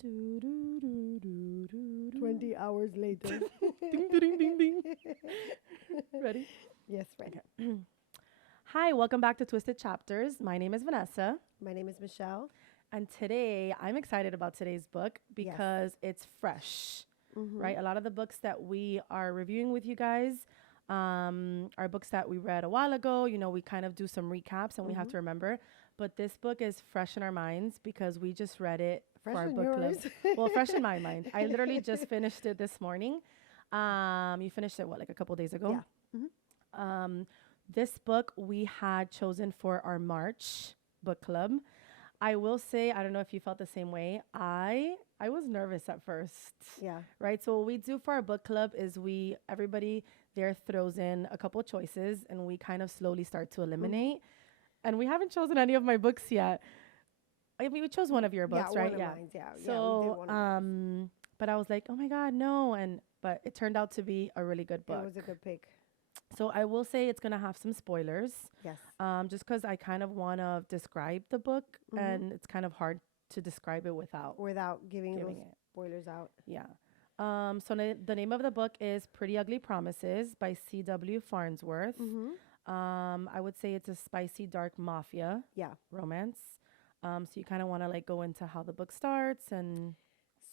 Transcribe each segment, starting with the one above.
Do, do, do, do, do, do. 20 hours later. Ding, ding, ding, ding. Ready? Yes, ready. Okay. Hi, welcome back to Twisted Chapters. My name is Vanessa, My name is Michelle. and today I'm excited about today's book Yes. because it's fresh, Mm-hmm. right? A lot of the books that we are reviewing with you guys are books that we read a while ago. You know, we kind of do some recaps and we have Mm-hmm. to remember. But this book is fresh in our minds because we just read it for Fresh our in book club. yours. Well, fresh in my mind. I literally just finished it this morning. You finished it what, like a couple days ago? Yeah. Mm-hmm. Um, this book we had chosen for our March book club. I will say, I don't know if you felt the same way. I was nervous at first, Yeah. right? So what we do for our book club is we everybody there throws in a couple choices, and we kind of slowly start to Mm-hmm. eliminate. And we haven't chosen any of my books yet. I mean, we chose one of your Yeah, books, one right? of Yeah. mine. Yeah. Yeah, we did So, one of mine. but I was like, oh my God, no. But it turned out to be a really good It book. was a good pick. So I will say it's gonna have some spoilers, Yes. just because I kind of want to describe the book, Mm-hmm. and it's kind of hard to describe it without Without giving those giving it. spoilers out. Yeah. The name of the book is Pretty Ugly Promises by C.W. Farnsworth. Mm-hmm. I would say it's a spicy, dark mafia Yeah. romance. So you kind of want to like go into how the book starts and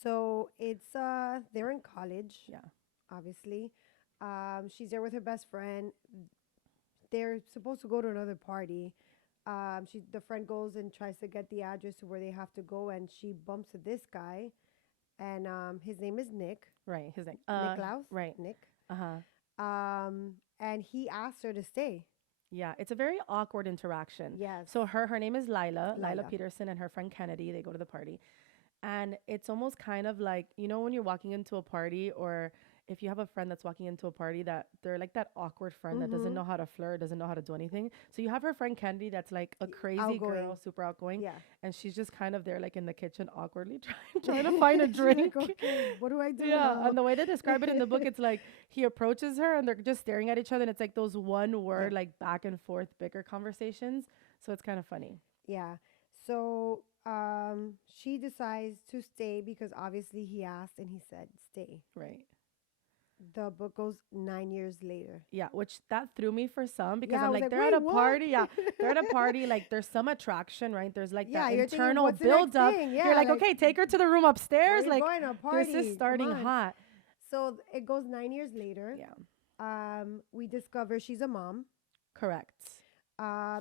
So it's they're in college, yeah, obviously. She's there with her best friend. They're supposed to go to another party. The friend goes and tries to get the address to where they have to go, and she bumps to this guy, and his name is Nick. right. His name. Niklaus. Right. Nick. Uh huh. And he asked her to stay. Yeah, it's a very awkward interaction. Yes. So her name is Lila Lila. Peterson, and her friend Kennedy. They go to the party, and it's almost kind of like, you know, when you're walking into a party, or if you have a friend that's walking into a party that they're like that awkward friend that doesn't Mm-hmm. know how to flirt, doesn't know how to do anything. So you have her friend Kennedy that's like a crazy Outgoing. girl, super outgoing, Yeah. and she's just kind of there like in the kitchen awkwardly trying to find a She's drink. like, okay, what do I do Yeah, now? and the way they describe it in the book, it's like he approaches her and they're just staring at each other, and it's like those one Yeah. word like back and forth bicker conversations. So it's kind of funny. Yeah. So she decides to stay because obviously he asked and he said stay. Right. The book goes 9 years later. Yeah, which that threw me for some because Yeah, I I'm was like, like, they're at wait, a what? party. Yeah, they're at a party. Like, there's some attraction, right? There's like Yeah, that you're thinking, internal what's the next build up. thing? You're Yeah, like, like, okay, take her to the room where are upstairs. you Like, going to a party? this is Come starting on. hot. So it goes 9 years later. Yeah, We discover she's a mom. correct.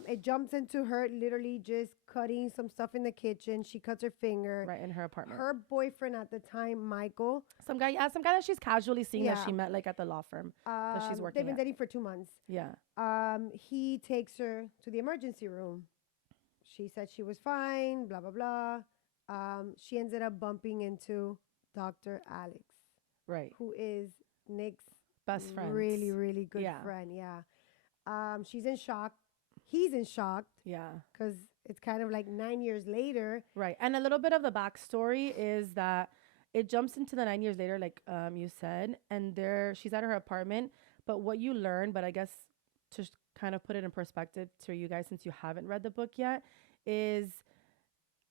It jumps into her literally just cutting some stuff in the kitchen. She cuts her finger. Right in her apartment. Her boyfriend at the time, Michael, Some guy, yeah, some guy that she's casually seeing that Yeah. she met like at the law firm that she's they've working been at. dating for 2 months. Yeah, He takes her to the emergency room. She said she was fine, blah, blah, blah. She ended up bumping into Dr. Alex, right. who is Nick's Best friends. really, really good Yeah. friend. Yeah. She's in shock. He's in shock Yeah. because it's kind of like 9 years later. Right. And a little bit of the backstory is that it jumps into the 9 years later, like you said, and there she's at her apartment. But what you learn, but I guess to kind of put it in perspective to you guys, since you haven't read the book yet, is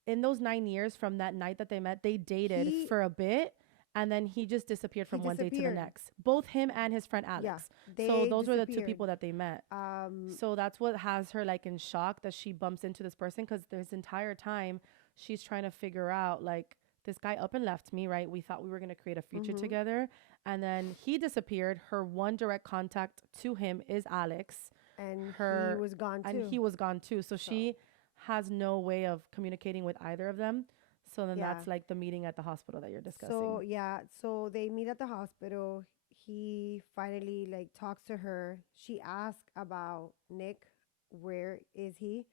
in those 9 years from that night that they met, they dated He- for a bit. And then he just disappeared from one day to the disappeared. next. Both him and his friend Alex. Yeah, So they those were the two disappeared. people that they met. Um, So that's what has her like in shock that she bumps into this person, because this entire time she's trying to figure out like, this guy up and left me, right? We thought we were going to create a future Mhm. together, and then he disappeared. Her one direct contact to him is Alex, and her- he was gone too. and he was gone too. So she has no way of communicating with either of them. So then Yeah. that's like the meeting at the hospital that you're discussing. So yeah, so they meet at the hospital. He finally like talks to her. She asks about Nick. Where is he?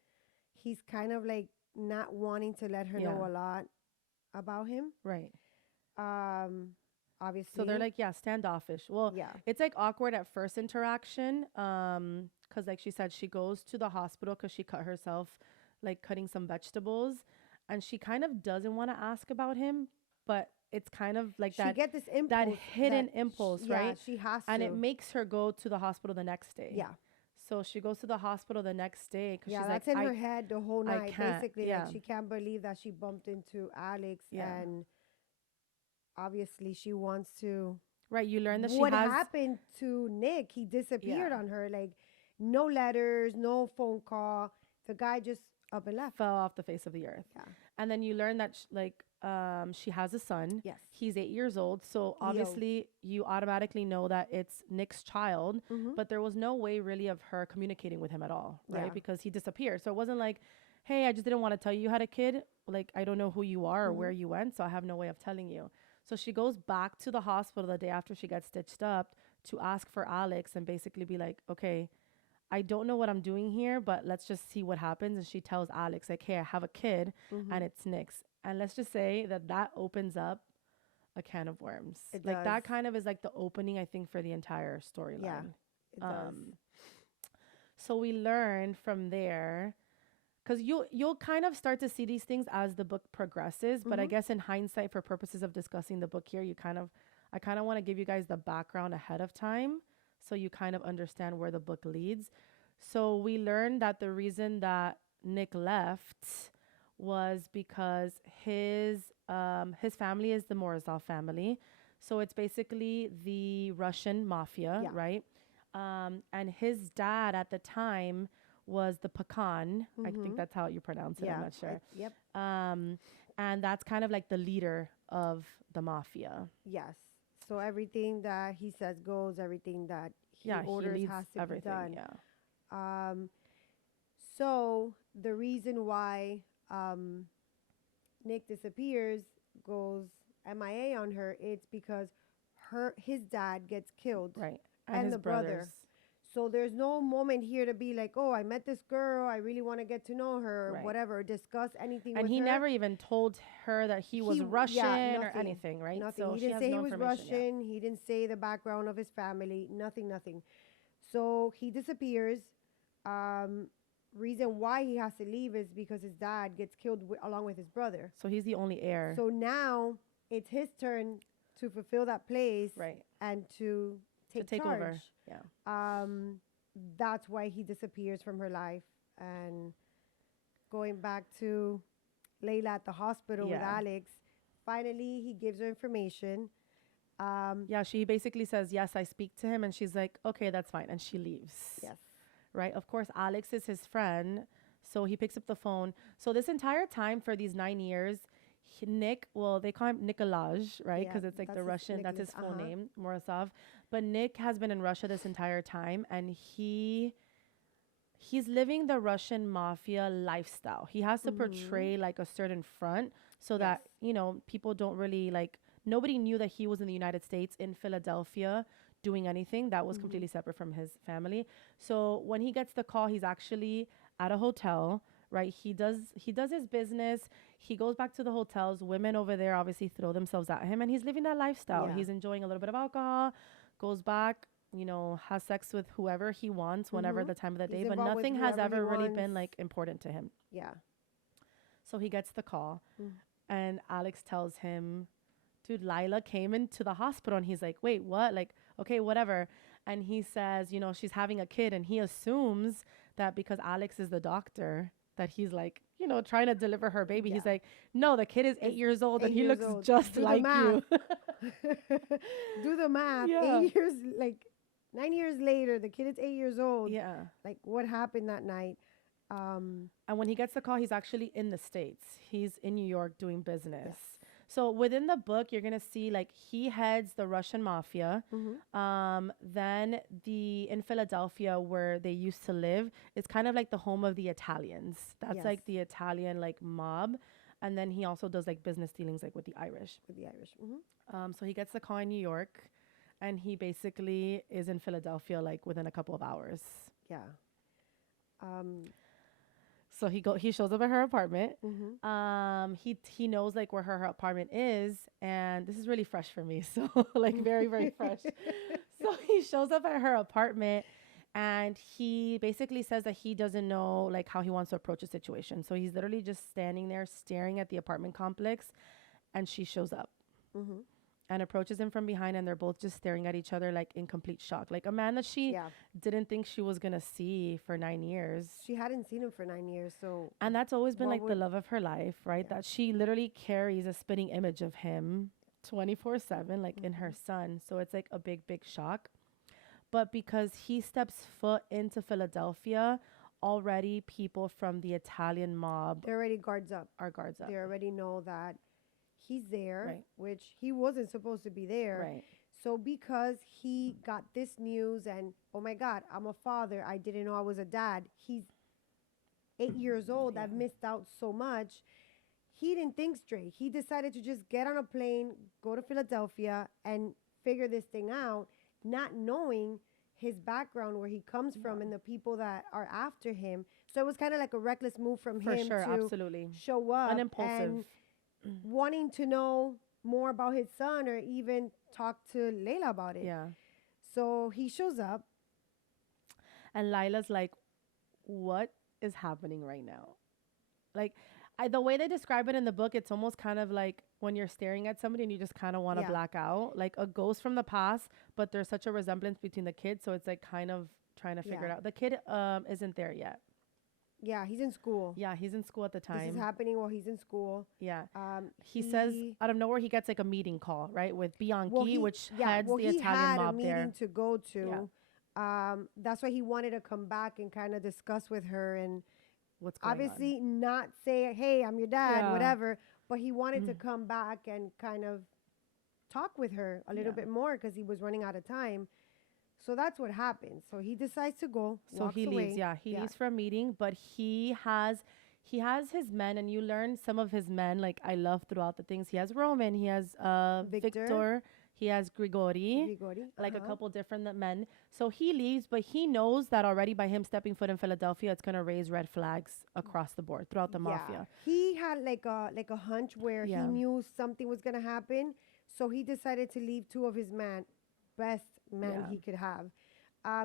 He's kind of like not wanting to let her know Yeah. a lot about him. Right. Obviously. So they're like, yeah, standoffish. Well, yeah, it's like awkward at first interaction. Cause like she said, she goes to the hospital because she cut herself, like cutting some vegetables, and she kind of doesn't want to ask about him, but it's kind of like she that get this impulse. that hidden that impulse, yeah, right? she has And to. it makes her go to the hospital the next day. yeah, So she goes to the hospital the next day because yeah. she's That's like, in her head the whole I night. can't, Basically, yeah. like she can't believe that she bumped into Alex Yeah. and obviously she wants to. Right. You learn that she What has, happened to Nick? He yeah, disappeared on her. Like, no letters, no phone call. The guy just up and left. fell off the face of the earth. Yeah. And then you learn that she has a son. Yes. He's 8 years old. So Leo. obviously you automatically know that it's Nick's child, Mm-hmm. but there was no way really of her communicating with him at all, right? Yeah. Because he disappeared. So it wasn't like, hey, I just didn't want to tell you you had a kid. Like, I don't know who you are or Mm-hmm. where you went, so I have no way of telling you. So she goes back to the hospital the day after she gets stitched up to ask for Alex and basically be like, okay, I don't know what I'm doing here, but let's just see what happens. And she tells Alex, like, hey, I have a kid Mm-hmm. and it's Nick's. And let's just say that that opens up a can of worms. It Like, does. that kind of is like the opening, I think, for the entire Yeah. storyline. It does. Um, so we learn from there because you'll kind of start to see these things as the book progresses. But I Mm-hmm. guess in hindsight, for purposes of discussing the book here, I kind of want to give you guys the background ahead of time so you kind of understand where the book leads. So we learned that the reason that Nick left was because his family is the Morozov family. So it's basically the Russian mafia, Yeah. right? And his dad at the time was the Pakan. I Mm-hmm. think that's how you pronounce it. I'm Yeah. not sure. Yep. Um, and that's kind of like the leader of the mafia. Yes. So everything that he says goes. Everything that he Yeah, he orders leads has to be everything. done. Yeah. Um, so the reason why Nick disappears, goes MIA on her, it's because his dad gets killed Right. And and his the brothers. brother. So there's no moment here to be like, oh, I met this girl, I really want to get to know her, or Right. whatever, discuss anything And with he her. never even told her that he was Russian or Nothing, anything, right? nothing. So He she didn't has say he no was information. Yeah. Russian. He didn't say the background of his family. Nothing, nothing. So he disappears. Um, reason why he has to leave is because his dad gets killed along with his brother. So he's the only heir. So now it's his turn to fulfill that place Right. and to To take take charge. over. Yeah. Um, that's why he disappears from her life. And going back to Layla at the hospital with Yeah. Alex, finally he gives her information. Yeah, she basically says, yes, I speak to him. And she's like, okay, that's fine. And she leaves. Yes. Right. Of course, Alex is his friend. So he picks up the phone. So this entire time for these 9 years, Nick, well, they call him Nikolaj, right? Yeah, Because it's like that's the his Russian, that's his Nicholas. full Uh-huh. name, Morozov. But Nick has been in Russia this entire time and he's living the Russian mafia lifestyle. He has to Mm-hmm. portray like a certain front so Yes. that, people don't really like, nobody knew that he was in the United States in Philadelphia doing anything. That was Mm-hmm. completely separate from his family. So when he gets the call, he's actually at a hotel, right? He does his business. He goes back to the hotels. Women over there obviously throw themselves at him and he's living that lifestyle. Yeah. He's enjoying a little bit of alcohol, goes back, has sex with whoever he wants, whenever Mm-hmm. the time of the He's day, but involved with nothing has whoever he ever really wants. been like important to him. Yeah. So he gets the call Mm. and Alex tells him, dude, Lila came into the hospital. And he's like, wait, what? Like, okay, whatever. And he says, she's having a kid. And he assumes that because Alex is the doctor, that he's like, trying to deliver her baby. Yeah. He's like, no, the kid is It's 8 years old and 8 he years looks old. just Do the like math. you. Do the math. Yeah. 8 years, like 9 years later, the kid is 8 years old. Yeah. Like, what happened that night? And when he gets the call, he's actually in the States. He's in New York doing business. Yes. So within the book, you're gonna see like he heads the Russian mafia. Mm-hmm. Then in Philadelphia where they used to live, it's kind of like the home of the Italians. That's Yes. like the Italian like mob. And then he also does like business dealings like with the Irish. With the Irish. Mm-hmm. So he gets the call in New York, and he basically is in Philadelphia like within a couple of hours. Yeah. So he shows up at her apartment. Mm-hmm. He knows like where her apartment is, and this is really fresh for me. So like very, very fresh. So he shows up at her apartment and he basically says that he doesn't know like how he wants to approach a situation. So he's literally just standing there staring at the apartment complex, and she shows up Mm-hmm. and approaches him from behind, and they're both just staring at each other like in complete shock. Like a man that she Yeah. didn't think she was gonna see for 9 years. She hadn't seen him for 9 years, so And that's always been what like the would- love of her life, right? Yeah. That she literally carries a spitting image of him 24/7, like in her Hmm. son. So it's like a big, big shock. But because he steps foot into Philadelphia, already people from the Italian mob They're already guards up. are guards up. They already know that he's there, Right, which he wasn't supposed to be there. right. So because he got this news and oh my God, I'm a father. I didn't know I was a dad. He's 8 years old. Yeah. I've missed out so much. He didn't think straight. He decided to just get on a plane, go to Philadelphia, and figure this thing out, not knowing his background, where he comes from, Yeah. and the people that are after him. So it was kind of like a reckless move from For him sure, to absolutely. show An up impulsive. and wanting to know more about his son or even talk to Layla about it. Yeah. So he shows up. And Lila's like, what is happening right now? Like, the way they describe it in the book, it's almost kind of like when you're staring at somebody and you just kind of want to Yeah. black out, like a ghost from the past, but there's such a resemblance between the kids. So it's like kind of trying to figure it Yeah. out. The kid isn't there yet. Yeah, he's in school. Yeah, he's in school at the This is time. happening while he's in school. Yeah. He says He out of nowhere he gets like a meeting call, right, with Bianchi, well, he which yeah, heads well, the he Italian had a mob meeting there. to go to. That's why he wanted to come back and kind of discuss with her and What's going on? obviously not say, "Hey, I'm your dad," Yeah. whatever. But he wanted to Mhm. come back and kind of talk with her a little Yeah. bit more because he was running out of time. So that's what happened. So he decides to go. So Walks he away. leaves. Yeah, he leaves for a meeting, but he has his men, and you learn some of his men. Like I love throughout the things. He has Roman. He has Victor. Victor. He has Grigori. Grigori. Like a couple different men. So he leaves, but he knows that already by him stepping foot in Philadelphia, it's gonna raise red flags across the board throughout the mafia. He had like a hunch where Yeah. he knew something was gonna happen, so he decided to leave two of his best men Yeah. he could have.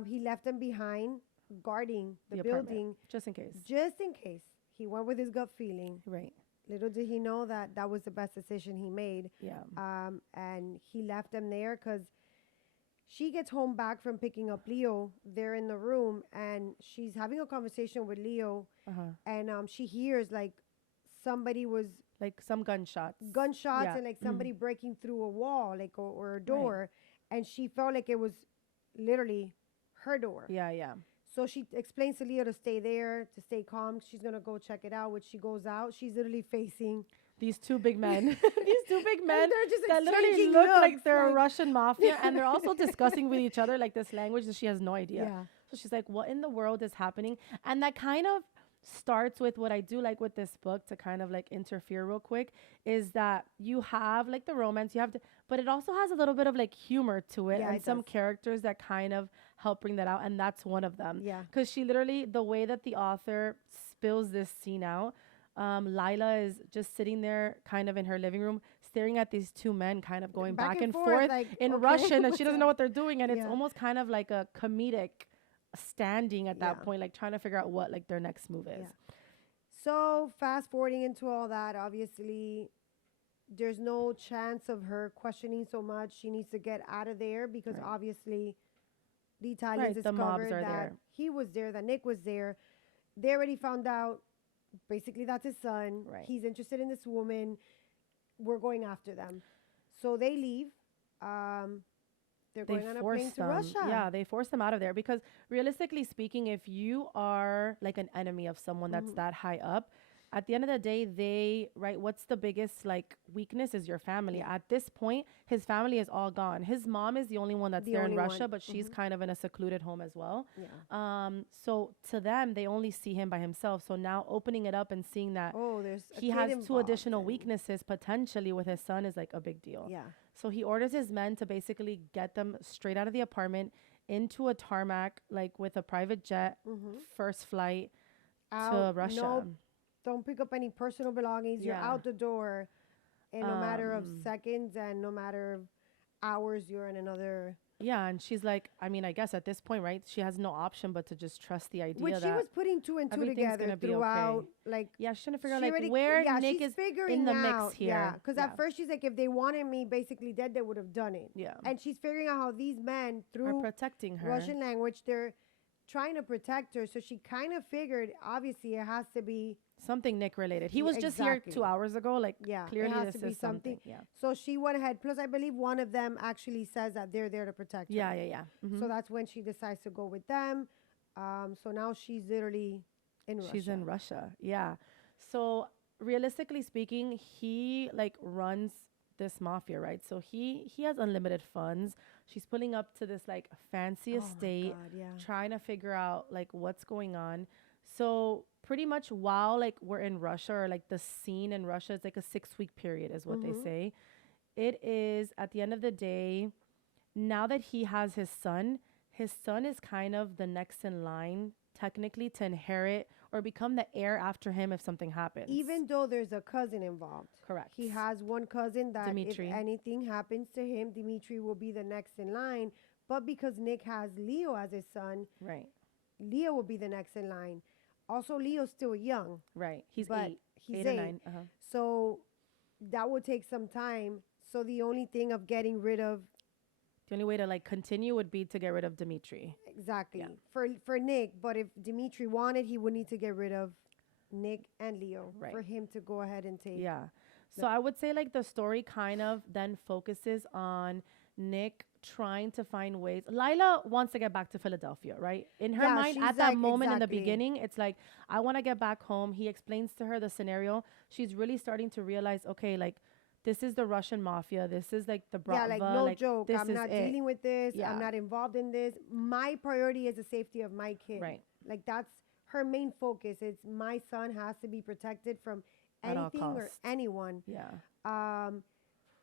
He left them behind, guarding the apartment, building, just in case. just in case. He went with his gut feeling. Right. Little did he know that that was the best decision he made. Yeah. And he left them there because she gets home back from picking up Leo. They're in the room, and she's having a conversation with Leo, and she hears like somebody was Like some gunshots. gunshots Yeah. and like somebody breaking through a wall, like or a door, and she felt like it was literally her door. Yeah. Yeah. So she explains to Leo to stay there, to stay calm. She's gonna go check it out. When she goes out, she's literally facing These two big men. These two big men they're just that literally exchanging look like looks, they're a like- Russian mafia, and they're also discussing with each other like this language that she has no idea. Yeah. So she's like, what in the world is happening? And that kind of starts with what I do like with this book to kind of like interfere real quick is that you have like the romance, you have to, but it also has a little bit of like humor to it Yeah, and it some does. characters that kind of help bring that out. And that's one of them. Yeah. Because she literally, the way that the author spills this scene out, Lila is just sitting there kind of in her living room staring at these two men kind of going back and forth like, in okay, Russian, and what's she doesn't up? know what they're doing, and it's Yeah. almost kind of like a comedic standing at that Yeah. point, like trying to figure out what like their next move is. Yeah. So fast forwarding into all that, obviously, there's no chance of her questioning so much. She needs to get out of there because Right. obviously the Italians Right, the mobs discovered are that there. he was there, that Nick was there. They already found out basically that's his son. Right. He's interested in this woman. We're going after them. So they leave. They're They going on a force plane to them. Russia. Yeah, they force them out of there because realistically speaking, if you are like an enemy of someone that's Mhm. that high up, at the end of the day, what's the biggest like weakness is your family. Yeah. At this point, his family is all gone. His mom is the only one that's The there in only Russia, one. but she's Mhm. kind of in a secluded home as well. Yeah. So to them, they only see him by himself. So now opening it up and seeing that Oh, there's a he kid has two involved additional and- weaknesses potentially with his son is like a big deal. Yeah. So he orders his men to basically get them straight out of the apartment into a tarmac, like with a private jet, Mm-hmm. first flight to Out, Russia. no, don't pick up any personal belongings. You're Yeah. out the door in no matter of Um, seconds and no matter of hours. You're in another. Yeah, and she's like, I mean, I guess at this point, right, she has no option but to just trust the idea Which she that was putting two and two everything's together gonna be throughout. okay. Like yeah, she's trying to figure out she like already- where yeah, Nick she's is figuring in the out, mix here. Yeah, because at first she's like, if they wanted me basically dead, they would have done it. yeah, And she's figuring out how these men are through protecting her. Russian language, they're trying to protect her. So she kind of figured, obviously, it has to be Something Nick related. He was just here 2 hours ago. Like, yeah, it clearly has this to be is something. Yeah. So she went ahead. Plus, I believe one of them actually says that they're there to protect her. Yeah, yeah, yeah. So that's when she decides to go with them. So now she's literally in Russia. She's in Russia. Yeah. So realistically speaking, he like runs this mafia, right? So he has unlimited funds. She's pulling up to this like fancy Oh my estate, God, yeah. trying to figure out like what's going on. So pretty much while like we're in Russia or like the scene in Russia is like a 6 week period is what they say. It is at the end of the day, now that he has his son is kind of the next in line technically to inherit or become the heir after him if something happens. Even though there's a cousin involved. Correct. He has one cousin that Dimitri. if anything happens to him, Dimitri will be the next in line. But because Nick has Leo as his son, Right. Leo will be the next in line. Also, Leo's still young. Right. He's but 8. He's 8 or 9. Uh-huh. So that will take some time. So the only thing of getting rid of The only way to like continue would be to get rid of Dimitri. exactly Yeah. for Nick. But if Dimitri wanted, he would need to get rid of Nick and Leo Right. for him to go ahead and take. Yeah. So I would say like the story kind of then focuses on Nick trying to find ways. Lila wants to get back to Philadelphia, right? In her Yeah, mind, she's at that like, moment in the exactly. beginning, it's like, I want to get back home. He explains to her the scenario. She's really starting to realize, okay, like, this is the Russian mafia. This is like the Bratva. Yeah, like no joke. This I'm is not it. dealing with this. Yeah. I'm not involved in this. My priority is the safety of my kid. Right. Like that's her main focus. It's my son has to be protected from At all anything or costs. anyone. Yeah.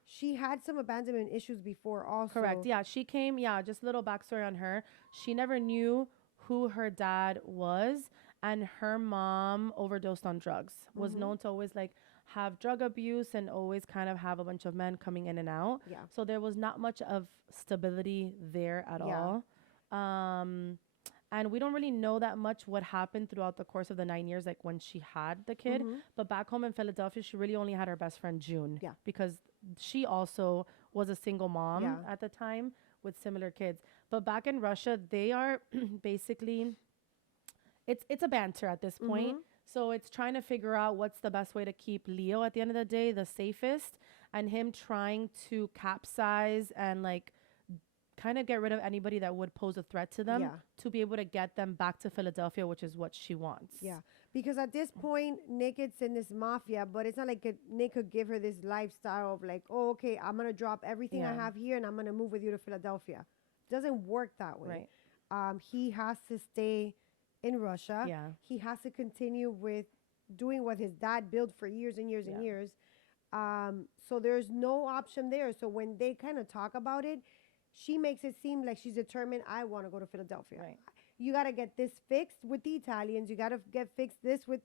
She had some abandonment issues before also. Correct. Yeah. She came. Yeah. Just a little backstory on her. She never knew who her dad was, and her mom overdosed on drugs. Was known to always like have drug abuse and always kind of have a bunch of men coming in and out. Yeah. So there was not much of stability there at Yeah. all. And we don't really know that much what happened throughout the course of the 9 years, like when she had the kid. But back home in Philadelphia, she really only had her best friend June. Yeah. Because she also was a single mom Yeah. at the time with similar kids. But back in Russia, they are basically it's a banter at this point. So it's trying to figure out what's the best way to keep Leo at the end of the day the safest, and him trying to capsize and like kind of get rid of anybody that would pose a threat to them Yeah. to be able to get them back to Philadelphia, which is what she wants. Yeah. Because at this point, Nick is in this mafia, but it's not like Nick could give her this lifestyle of like, oh, okay, I'm going to drop everything I Yeah. have here and I'm going to move with you to Philadelphia. Doesn't work that way. Right. He has to stay in Russia. Yeah. He has to continue with doing what his dad built for years and years and Yeah. years. So there's no option there. So when they kind of talk about it, she makes it seem like she's determined, I want to go to Philadelphia. Right. You got to get this fixed with the Italians. You got to get fixed this with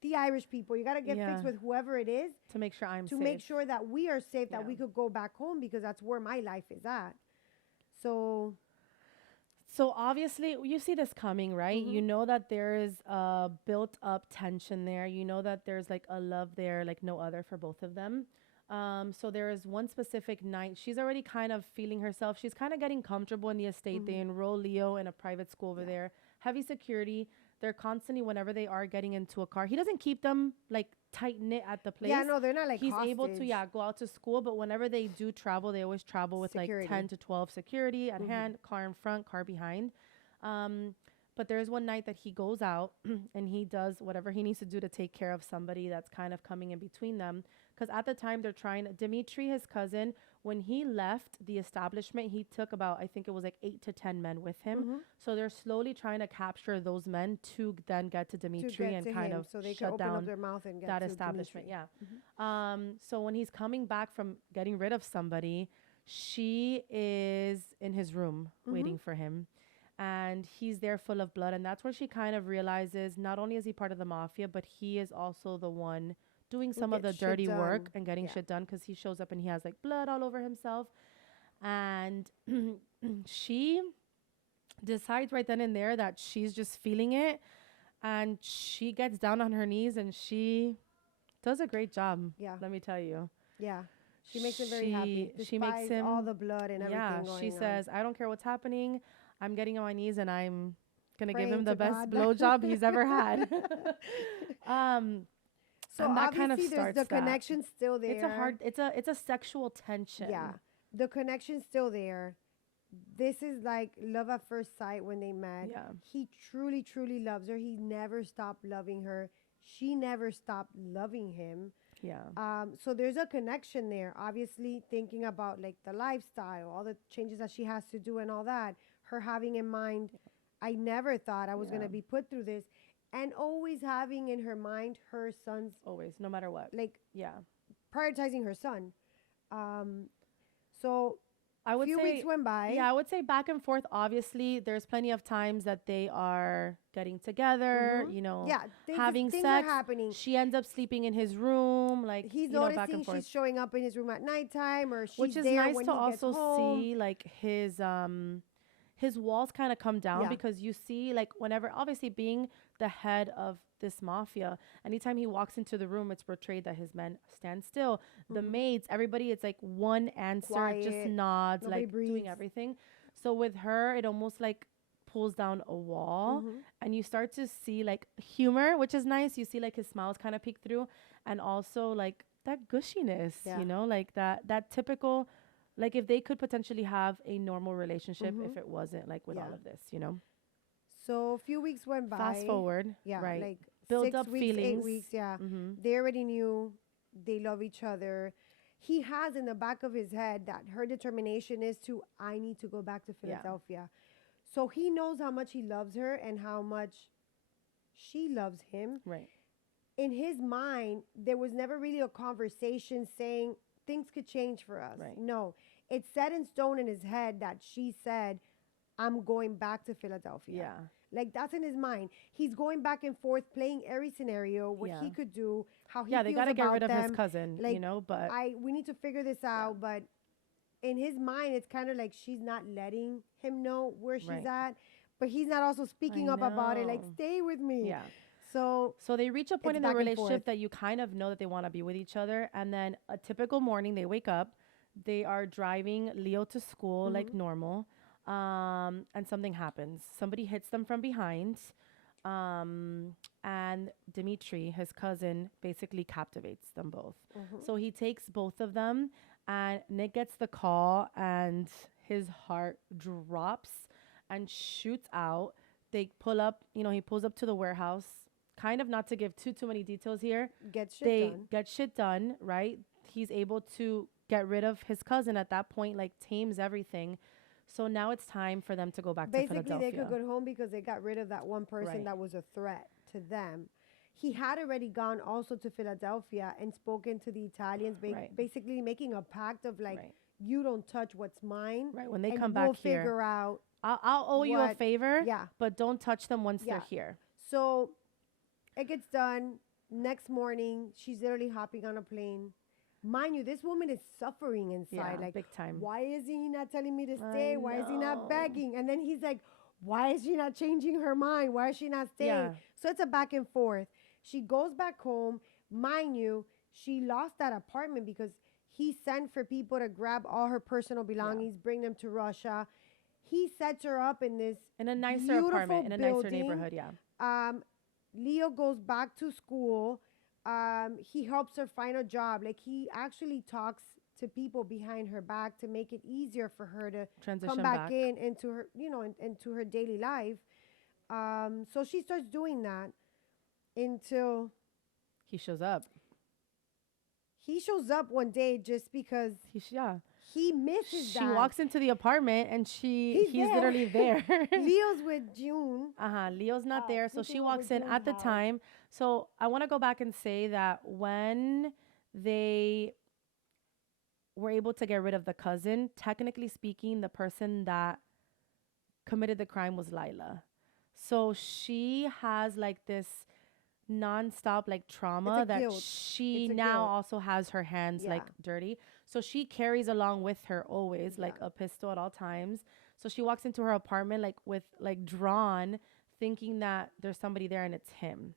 the Irish people. You got to get Yeah. fixed with whoever it is To make sure I'm to safe. make sure that we are safe, that Yeah. we could go back home because that's where my life is at. So So obviously you see this coming, right? You know that there is a built up tension there. You know that there's like a love there like no other for both of them. So there is one specific night. She's already kind of feeling herself. She's kind of getting comfortable in the estate. They enroll Leo in a private school over there. Heavy security. They're constantly, whenever they are getting into a car, he doesn't keep them like tight knit at the place. yeah, no, they're not like He's able to hostage. go out to school, but whenever they do travel, they always travel with Security. like 10 to 12 security at hand, car in front, car behind. But there's one night that he goes out and he does whatever he needs to do to take care of somebody that's kind of coming in between them. Because at the time they're trying, Dimitri, his cousin, when he left the establishment, he took about, I think it was like 8 to 10 men with him. So they're slowly trying to capture those men to then get to to Dimitri get and to kind him of so they can shut open up down their mouth and get that to establishment. Dimitri. Yeah. So when he's coming back from getting rid of somebody, she is in his room waiting for him. And he's there full of blood. And that's where she kind of realizes not only is he part of the mafia, but he is also the one doing some of the gets shit dirty work done. and getting Yeah. shit done, because he shows up and he has like blood all over himself. And she decides right then and there that she's just feeling it. And she gets down on her knees and she does a great job. Yeah. Let me tell you. Yeah. She makes him very happy. She makes despite him all the blood and everything yeah, going she on. says, I don't care what's happening. I'm getting on my knees and I'm gonna give him praying the to best God that blowjob he's ever had. um, so and that kind of obviously there's starts the that. connection still It's a there. hard. It's a sexual Yeah. tension. The connection's still there. This is like love at first sight when they met. Yeah. He truly, truly loves her. He never stopped loving her. She never stopped loving him. Yeah. So there's a connection there. Obviously, thinking about like the lifestyle, all the changes that she has to do, and all that. Her having in mind, I never thought I was Yeah. gonna be put through this, and always having in her mind her son's, Always, no matter what. like Yeah. prioritizing her son. Um, so I would few weeks say, went by. yeah, I would say back and forth. Obviously, there's plenty of times that they are getting together, Mm-hmm. you know, Yeah, having things are sex. happening. She ends up sleeping in his room, like, He's back and noticing forth. she's showing up in his room at nighttime, or Which she's is there nice when to he gets also home. see, like, his walls kind of come down Yeah. because you see, like, whenever, obviously being the head of this mafia, anytime he walks into the room, it's portrayed that his men stand still. The Mm-hmm. maids, everybody, it's like one answer, just Quiet. nods, Nobody like doing breathes. everything. So with her, it almost like pulls down a wall, Mm-hmm. and you start to see like humor, which is nice. You see like his smiles kind of peek through, and also like that gushiness, Yeah. like that typical, like if they could potentially have a normal relationship Mm-hmm. if it wasn't like with all Yeah. of this. So a few weeks went Fast by. forward, Yeah, right? like Build six up weeks, eight feelings. weeks. Yeah, Mm-hmm. they already knew they love each other. He has in the back of his head that her determination is to, I need to go back to Yeah. Philadelphia. So he knows how much he loves her and how much she loves him. Right. In his mind, there was never really a conversation saying things could change for us. Right. No, it's set in stone in his head that she said, I'm going back to Philadelphia. Yeah. Like that's in his mind. He's going back and forth, playing every scenario, what Yeah. he could do, how he Yeah, they feels gotta get about rid of his them. cousin, Like but we need to figure this out. But in his mind, it's kind of like she's not letting him know where she's right. at, but he's not also speaking I up about it. Like, know. stay with me. Yeah. So So they reach a point it's in their back and forth. relationship that you kind of know that they want to be with each other. And then a typical morning, they wake up, they are driving Leo to school like Mhm. normal. And something happens. Somebody hits them from behind. And Dimitri, his cousin, basically captivates them both. Mhm. So he takes both of them, and Nick gets the call, and his heart drops and shoots out. They pull up, he pulls up to the warehouse. Kind of not to give too many details here. Get shit They done. get shit done, right? He's able to get rid of his cousin at that point, like tames everything. So now it's time for them to go back to Basically, they could Philadelphia. go home because they got rid of that one person Right. that was a threat to them. He had already gone also to Philadelphia and spoken to the Italians, Right. basically making a pact of like, Right. you don't touch what's mine, Right. When they and come we'll back here, figure out I'll owe you a what. favor, Yeah, but don't touch them once they're yeah. here. So it gets done. Next morning, she's literally hopping on a plane. Mind you, this woman is suffering inside. Yeah, Like, big time. why is he not telling me to I stay? Why is he not know. begging? And then he's like, why is she not changing her mind? Why is she not staying? Yeah. So it's a back and forth. She goes back home. Mind you, she lost that apartment because he sent for people to grab all her personal belongings, bring them to Russia. He sets her up in this In a nicer beautiful apartment, in a nicer building. neighborhood, yeah. Leo goes back to school. He helps her find a job. Like he actually talks to people behind her back to make it easier for her to Transition come back back. in into her, into her daily life. So she starts doing that until He shows up. he shows up one day just because Yeah. he misses She that. walks into the apartment and he's there. literally there. Leo's with June. Leo's not there. So she sleeping over walks in June's at the house. time. So I want to go back and say that when they were able to get rid of the cousin, technically speaking, the person that committed the crime was Lila. So she has like this nonstop like trauma that guilt. she It's a now guilt. also has her hands like Yeah. dirty. So she carries along with her always like Yeah. a pistol at all times. So she walks into her apartment like with like drawn, thinking that there's somebody there and it's him.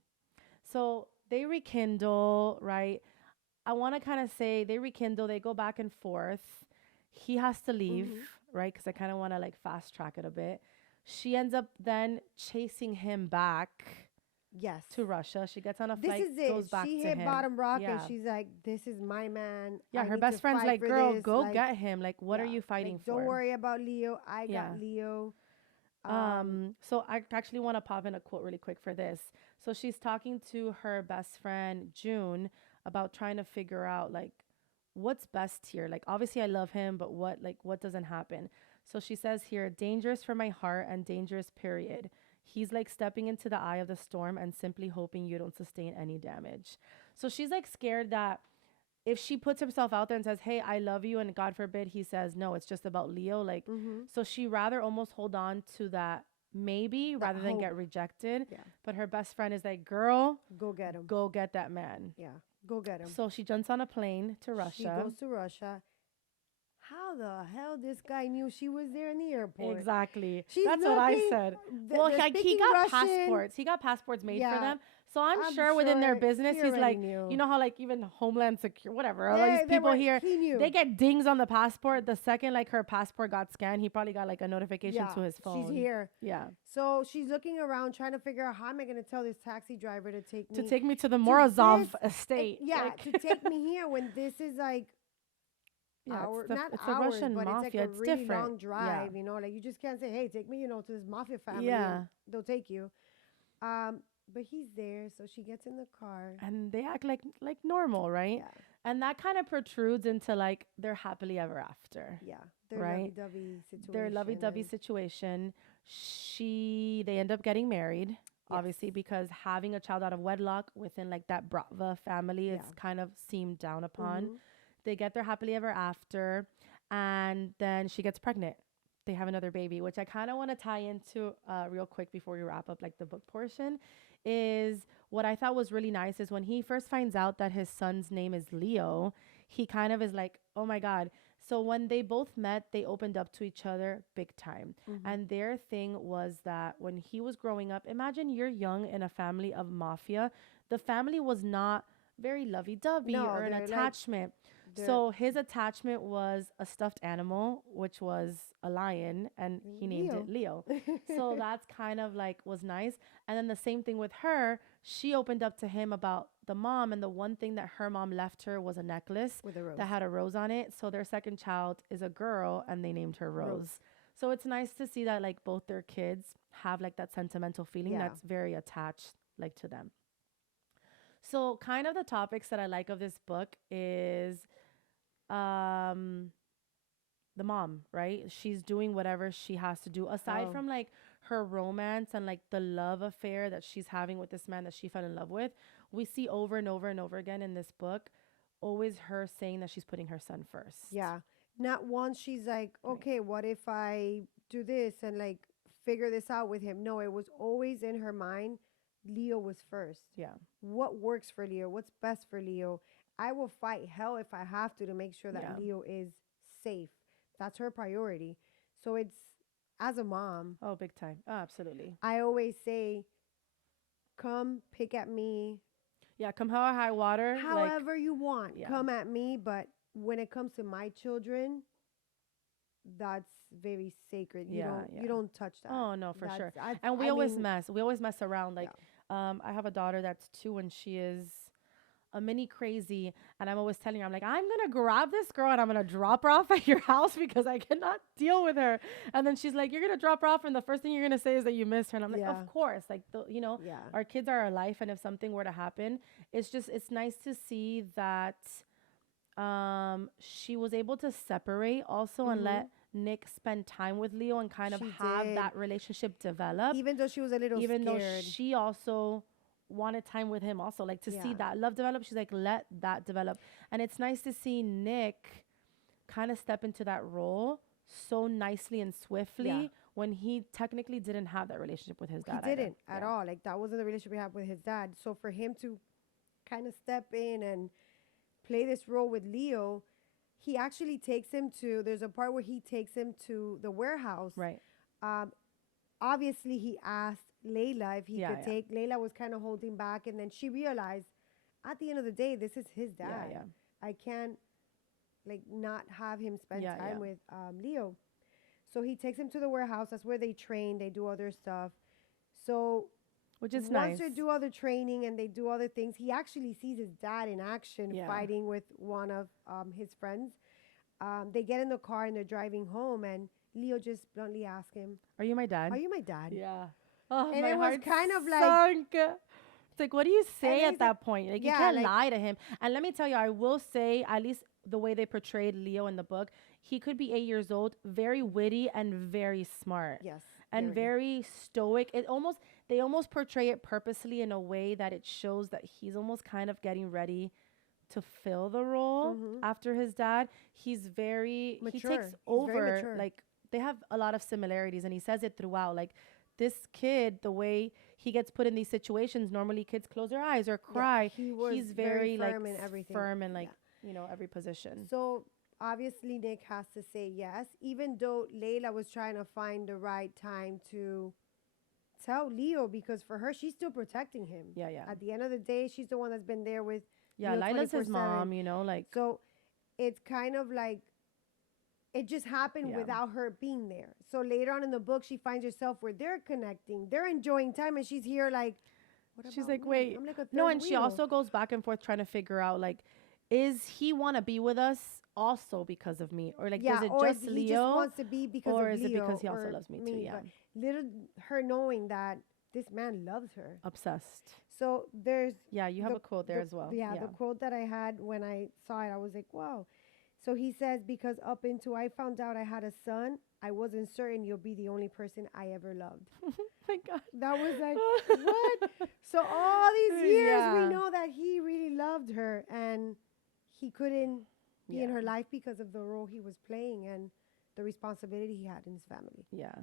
So they rekindle, right? I want to kind of say they rekindle, they go back and forth. He has to leave, Mhm. right? Because I kind of want to like fast track it a bit. She ends up then chasing him back Yes. to Russia. She gets on a This flight, is it. goes back She to hit him. bottom rock and Yeah. she's like, this is my man. Yeah, I her need to best friend's fight like, for girl, this. go Like, get him. Like, what are yeah. you fighting Like, for? don't worry about Leo. I Yeah. got Leo. So I actually want to pop in a quote really quick for this. So she's talking to her best friend June about trying to figure out like what's best here. Like obviously I love him, but what doesn't happen? So she says here, dangerous for my heart and dangerous period. He's like stepping into the eye of the storm and simply hoping you don't sustain any damage. So she's like scared that if she puts herself out there and says, "Hey, I love you," and God forbid he says, "No, it's just about Leo," like, Mm-hmm. so she rather almost hold on to that maybe That rather than hope. get rejected. Yeah. But her best friend is like, "Girl, Go get him. go get that man." Yeah. Go get him. So she jumps on a plane to She Russia. goes to Russia. How the hell this guy knew she was there in the airport? Exactly. She's That's what I looking. said. Th- Well, they're like he speaking got Russian. passports. He got passports made for Yeah, them. So I'm I'm sure within their sure business, he he's already like, knew. you know how like even Homeland Secure, whatever, all these They people were. here, He knew. they get dings on the passport. The second like her passport got scanned, he probably got like a notification Yeah, to his phone. she's here. Yeah. So she's looking around, trying to figure out how am I going to tell this taxi driver to take To me take me to the to Morozov this- estate. yeah, like- to take me here when this is like yeah, hour, it's not the hours, Russian but mafia. it's like a It's really different. long drive. You know, like you just can't say, "Hey, take me," to this mafia family. Yeah. And they'll take you. But he's there, so she gets in the car. And they act like normal, right? Yeah, And that kind of protrudes into like their happily ever after. yeah, their Right. lovey-dovey situation. Their lovey-dovey and- situation. They end up getting married, obviously, Yes. because having a child out of wedlock within like that Brava family is Yeah. kind of seemed down upon. Mhm. They get their happily ever after, and then she gets pregnant. They have another baby, which I kind of want to tie into real quick before we wrap up like the book portion. Is what I thought was really nice is when he first finds out that his son's name is Leo, he kind of is like, oh my God. So when they both met, they opened up to each other big time. Mhm. And their thing was that when he was growing up, imagine you're young in a family of mafia. The family was not very lovey dovey No, or an they're like- attachment. So his attachment was a stuffed animal, which was a lion, and he named it Leo. So that's kind of like was nice. And then the same thing with her. She opened up to him about the mom, and the one thing that her mom left her was a necklace with a rose. that had a rose on it. So their second child is a girl, and they named her Rose. So it's nice to see that like both their kids have like that sentimental feeling Yeah. that's very attached like to them. So kind of the topics that I like of this book is um the mom, right? She's doing whatever she has to do aside Oh. from like her romance and like the love affair that she's having with this man that she fell in love with. We see over and over and over again in this book always her saying that she's putting her son first. Yeah. Not once she's like, okay, what if I do this and like figure this out with him? No, it was always in her mind. Leo was first. Yeah. What works for Leo? What's best for Leo? I will fight hell if I have to make sure that Yeah. Leo is safe. That's her priority. So it's, as a mom, Oh, big time. Oh, absolutely. I always say, come pick at me Yeah, come hell or high water. like, however you want. yeah. Come at me. But when it comes to my children, that's very sacred. You Yeah, don't yeah. you don't touch that. oh no, for sure. That's- And we I always mean, mess. We always mess around. Like, I have a daughter that's 2 and she is a mini crazy. And I'm always telling her, I'm like, I'm going to grab this girl and I'm going to drop her off at your house because I cannot deal with her. And then she's like, you're going to drop her off. And the first thing you're going to say is that you miss her. And I'm like, Yeah. of course. Like, Yeah. our kids are our life. And if something were to happen, it's nice to see that she was able to separate also and Mhm. let Nick spend time with Leo and kind of She have did. that relationship develop, Even though she was a little even though scared. she also wanted time with him also, like to see Yeah. that love develop. She's like, let that develop. And it's nice to see Nick kind of step into that role so nicely and swiftly Yeah. when he technically didn't have that relationship with his He dad either. didn't at all. Like that wasn't the relationship he had with his dad. So for him to kind of step in and play this role with Leo, he actually takes him to. There's a part where he takes him to the warehouse. Right. Obviously, he asked Layla if he Yeah, could yeah. take. Layla was kind of holding back, and then she realized, at the end of the day, this is his dad. Yeah, yeah. I can't like not have him spend Yeah, time yeah. with Leo. So he takes him to the warehouse. That's where they train. They do other stuff. So Which is once nice. they do other training and they do other things, he actually sees his dad in action Yeah. fighting with one of his friends. They get in the car and they're driving home, and Leo just bluntly asks him, Are you my dad? "Are you my dad?" Yeah. Oh, And my it was heart kind of like, sunk. It's like, what do you say and at it's like, that point? Like, you yeah, can't like, lie to him. And let me tell you, I will say, at least the way they portrayed Leo in the book, he could be 8 years old, very witty and very smart yes, and very stoic. They almost portray it purposely in a way that it shows that he's almost kind of getting ready to fill the role mm-hmm. after his dad. He takes Mature. He's very over, mature. like, they have a lot of similarities, and he says it throughout. Like, this kid, the way he gets put in these situations, normally kids close their eyes or cry. He was He's very like firm in everything. firm in, like, Yeah. every position. So obviously Nick has to say yes, even though Layla was trying to find the right time to tell Leo, because for her, she's still protecting him. Yeah, yeah. At the end of the day, she's the one that's been there with Yeah, Leo Lila's his 24/7. mom, like, So it's kind of like it just happened Yeah. without her being there. So later on in the book, she finds herself where they're connecting, they're enjoying time, and she's here like, what she's about like, me? wait. I'm like a No, third and she wheel. also goes back and forth trying to figure out, like, is he want to be with us also because of me? Or, like, yeah, is it or just he Leo? just wants to be because or of is it Leo, because he also or loves me too? Yeah. But little her knowing that this man loves her. Obsessed. So there's Yeah, you have the- a quote there as well. Yeah, the quote that I had when I saw it, I was like, wow. So he says, because up until I found out I had a son, I wasn't certain you'll be the only person I ever loved. My God. That was like, what? So all these years, Yeah. we know that he really loved her, and he couldn't be in Yeah. her life because of the role he was playing and the responsibility he had in his family. Yeah.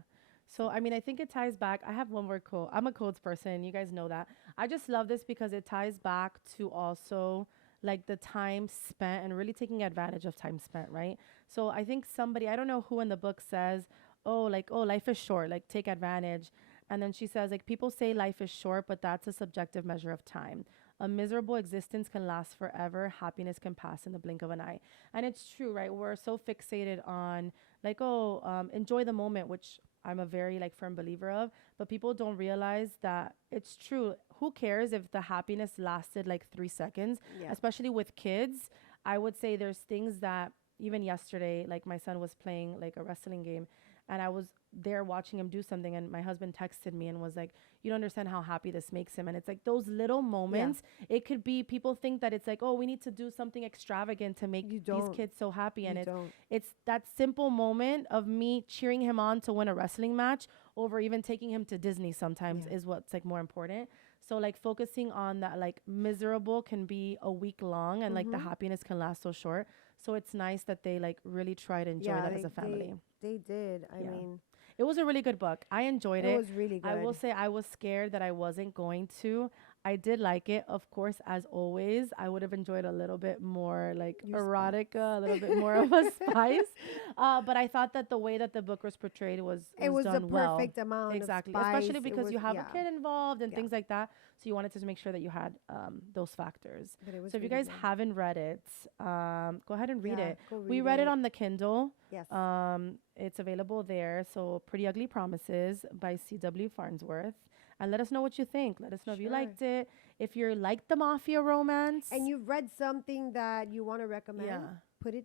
So, I mean, I think it ties back. I have one more quote. I'm a quotes person. You guys know that. I just love this because it ties back to also like the time spent and really taking advantage of time spent, right? So, I think somebody, I don't know who in the book says, oh, like, oh, life is short, like, take advantage. And then she says, like, people say life is short, but that's a subjective measure of time. A miserable existence can last forever. Happiness can pass in the blink of an eye. And it's true, right? We're so fixated on, like, oh, enjoy the moment, which I'm a very, like, firm believer of, but people don't realize that it's true. Who cares if the happiness lasted like 3 seconds? Yeah. Especially with kids. I would say there's things that even yesterday, like, my son was playing like a wrestling game, and I was there watching him do something, and my husband texted me and was like, you don't understand how happy this makes him. And it's like those little moments. It could be, people think that it's like, oh, we need to do something extravagant to make these kids so happy, and it's that simple moment of me cheering him on to win a wrestling match over even taking him to Disney sometimes is what's like more important. So, like, focusing on that, like, miserable can be a week long, and like the happiness can last so short. So it's nice that they like really try to enjoy that as a family. They did. I mean, it was a really good book. I enjoyed it. It was really good. I will say I was scared that I wasn't going to. I did like it. Of course, as always, I would have enjoyed a little bit more like erotica, a little bit more of a spice. But I thought that the way that the book was portrayed was done the perfect amount exactly, of spice. especially because you have a kid involved and things like that. So you wanted to make sure that you had those factors. So if you guys haven't read it, go ahead and read it. We read it on the Kindle. Yes. It's available there. So Pretty Ugly Promises by W Farnsworth. And let us know what you think. Let us know if you liked it. If you liked the mafia romance. And you've read something that you want to recommend, put it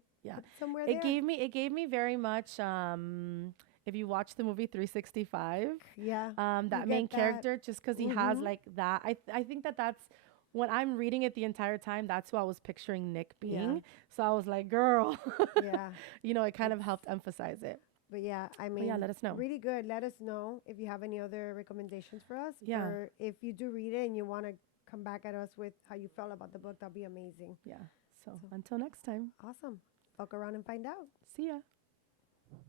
somewhere there. It gave me very much if you watch the movie 365. That main character, just because he has like that. I think that's when I'm reading it the entire time, that's who I was picturing Nick being. So I was like, girl. It kind of helped emphasize it. But yeah, I mean, let us know. Really good. Let us know if you have any other recommendations for us. Yeah. Or if you do read it and you want to come back at us with how you felt about the book, that'll be amazing. Yeah. So until next time. Awesome. Fuck around and find out. See ya.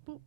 Boop.